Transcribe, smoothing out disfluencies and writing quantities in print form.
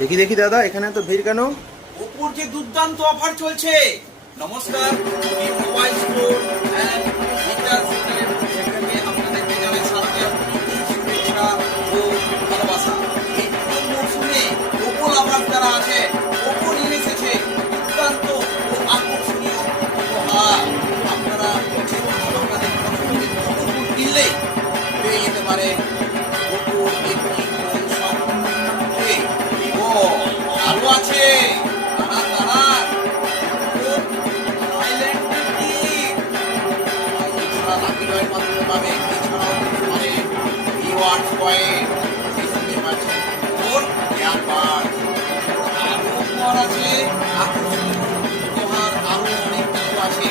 দেখি দেখি দাদা, এখানে তো ভিড় কেন? ওপোর যে দুর্দান্ত অফার চলছে। নমস্কার, এই মোবাইল স্টোর এন্ড রিচার্জ সেন্টারের পক্ষ থেকে আপনাদেরকে জানাই সালাম, শুভেচ্ছা ও ভালোবাসা। এই নতুন মৌসুমে ওপো লাভার যারা আছে, ওপো নিয়ে এসেছে দুর্দান্ত ও আকর্ষণীয় উপহার। আপনারা আপনাদের পছন্দের ওপো ফোন কিনলেই পেয়ে যেতে পারেন ওপো একটি ফোন সম্পূর্ণরূপে ভিভো। আরো আছে আছে, আকর্ষণীয় উপহার আরো অনেক কিছু আছে।